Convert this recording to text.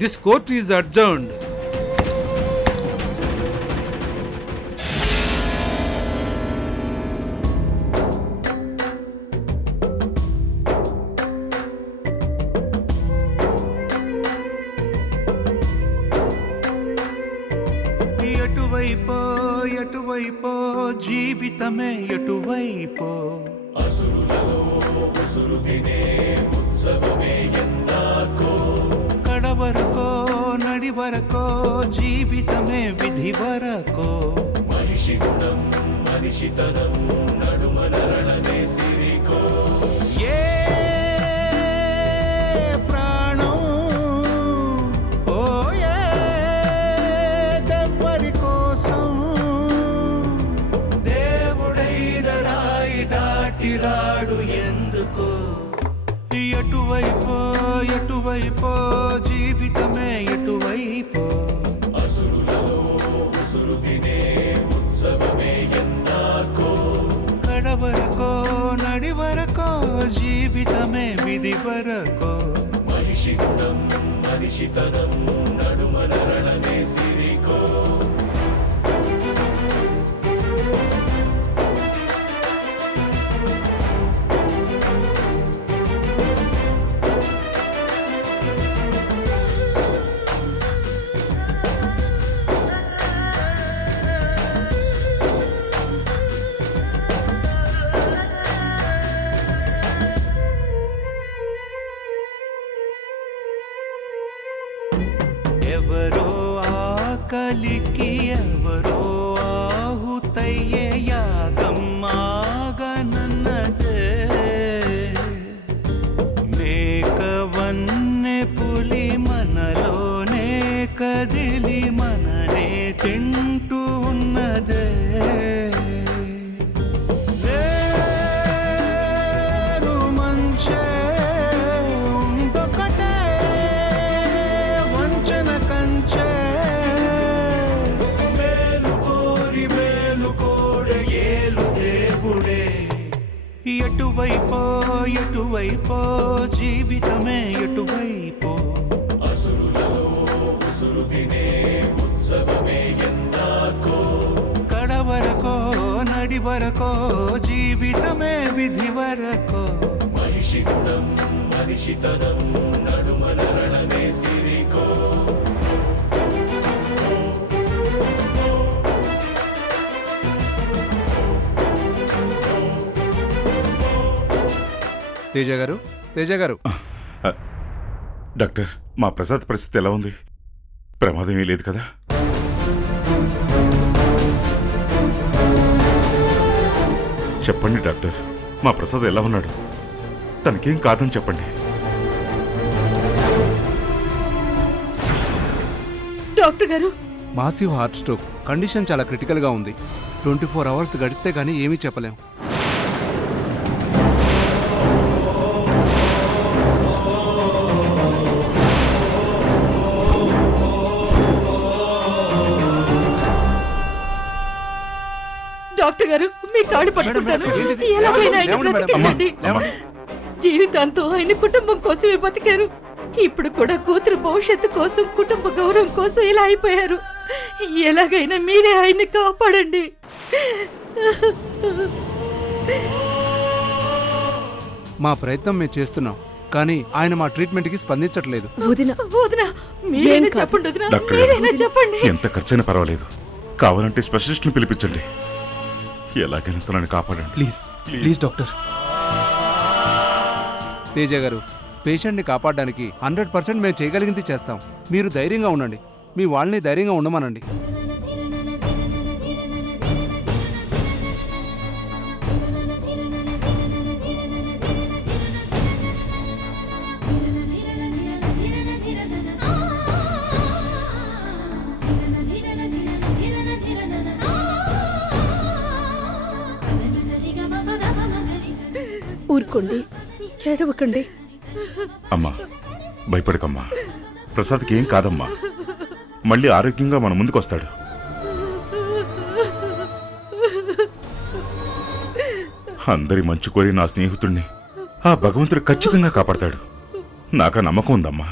This court is adjourned. ఎటువైపో ఎటువైపో జీవితమే ఎటువైపో అసురులలో ఉసురు తినే ఉత్సవమే ఎందాకో కడవరకో నడివరకో జీవితమే విధి వరకో మనిషి గుణం మనిషితనం నడుమన రణమే సిరికో ఏ ప్రాణం పోయే దెవ్వరి కోసం దేవుడైన రాయి దాటిరాడు ఎందుకో ఎటువైపో ఎటువైపో జీవితమే ఎటువైపో అసురులలో ఉసురు తినే ఉత్సవమే ఎందాకో కడవరకో నడివరకో జీవితమే విధి వరకో మనిషి గుణం మనిషితనం నడుమన రణమే సిరికో ఎవరో ఆకలికి ఎవరో ఆహుతయ్యే యాగం ఆగనన్నదే మేకవన్నె పులి మనలోనే కదిలి మననే తింటూ ఉన్నదే ఎటువైపో ఎటువైపో జీవితమే ఎటువైపో అసురులలో ఉసురు తినే ఉత్సవమే ఎందాకో కడవరకో నడివరకో జీవితమే విధి వరకో మనిషి గుణం మనిషితనం నడుమన రణమే సిరికో తేజ గారు డాక్టర్, మా ప్రసాద్ పరిస్థితి ఎలా ఉంది? ప్రమాదం ఏమీ లేదు కదా? చెప్పండి డాక్టర్, మా ప్రసాద్ ఎలా ఉన్నాడు? తనకేం కాదని చెప్పండి. డాక్టర్ గారు, మాసివ్ హార్ట్ స్ట్రోక్, కండిషన్ చాలా క్రిటికల్గా ఉంది. 24 అవర్స్ గడిస్తే కానీ ఏమీ చెప్పలేం. డాక్టర్ గారు, మీ కాళ్ళు పట్టుకుంటాను. ఎలాగైనా ఆయన బ్రతికించండి. జీవితాంతం ఆయన కుటుంబం కోసమే బతికారు. ఇప్పుడు కూడా కూతురు భవిష్యత్తు కోసం, కుటుంబ గౌరవం కోసం ఇలా అయిపోయారు. ఎలాగైనా మీరే ఆయన్ని కాపాడండి. మా ప్రయత్నం మేము చేస్తున్నాం, కానీ ఆయన మా ట్రీట్మెంట్కి స్పందించట్లేదు. డాక్టర్ గారు, ఎంత ఖర్చైనా పర్వాలేదు, కావాలంటే స్పెషలిస్ట్ని పిలిపించండి. ఎలాగైనా తనని కాపాడండి ప్లీజ్ డాక్టర్. తేజ గారు, పేషెంట్ని కాపాడడానికి 100% మేము చేయగలిగింది చేస్తాం. మీరు ధైర్యంగా ఉండండి. మీ వాళ్ళని ధైర్యంగా ఉండమనండి. ఊరుకోండి, ఏడవకండి. అమ్మా, భయపడకమ్మా. ప్రసాద్కి ఏం కాదమ్మా, మళ్ళీ ఆరోగ్యంగా మన ముందుకొస్తాడు. అందరి మంచి కోరి నా స్నేహితుడిని ఆ భగవంతుడు ఖచ్చితంగా కాపాడతాడు. నాకా నమ్మకం ఉందమ్మా.